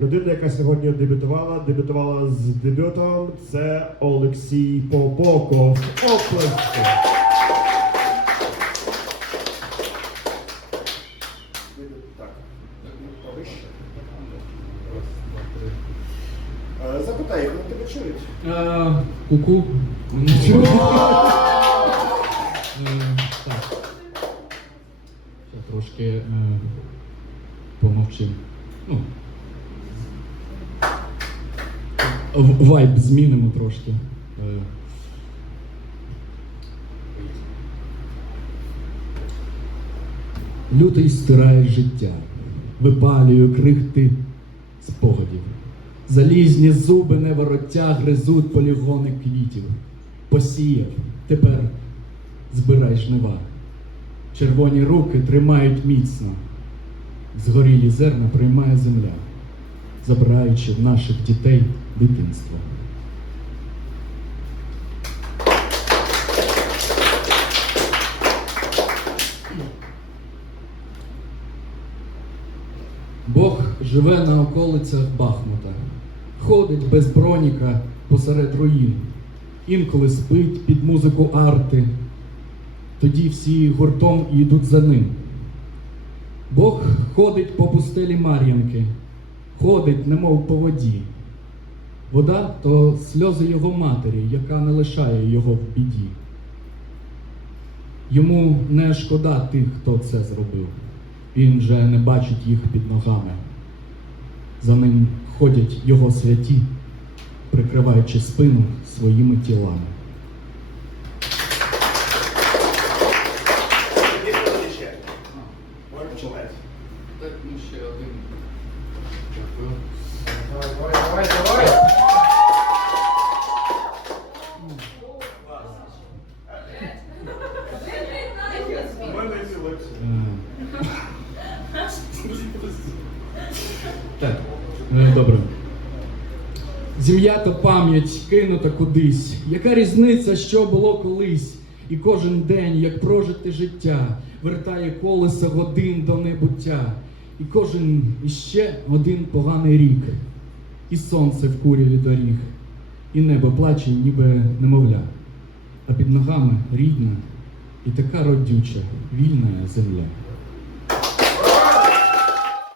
Людина, яка сьогодні дебютувала, дебютувала з дебютом, це Олексій Попоков. Оплески. Е, Запитай, як тебе чують. Е, Ку-ку. Е, Так. Трошки е, помовчим. Ну. в- Вайб змінимо трошки. Е, Лютий стирає життя, випалює крихти спогадів. Залізні зуби не вороття гризуть полігони квітів. Посіяв, тепер збирай жнива. Червоні руки тримають міцно. Згорілі зерна приймає земля, забираючи в наших дітей дитинство. Бог живе на околицях Бахмута, ходить без броніка посеред руїн, інколи спить під музику арти, тоді всі гуртом йдуть за ним. Бог ходить по пустелі Мар'янки, ходить, немов по воді. Вода то сльози його матері, яка не лишає його в біді. Йому не шкода тих, хто це зробив. Він вже не бачить їх під ногами. За ним ходять його святі, прикриваючи спину своїми тілами. Так, ну ще один. Дякую. Давай, давай, давай, давай. У мене зілиться. Так, е, добре. Зім'я та пам'ять кинута кудись. Яка різниця, що було колись? І кожен день, як прожити життя, вертає колеса годин до небуття. І кожен іще один поганий рік. І сонце в куряві доріг, і небо плаче, ніби немовля. А під ногами рідна і така родюча, вільна земля.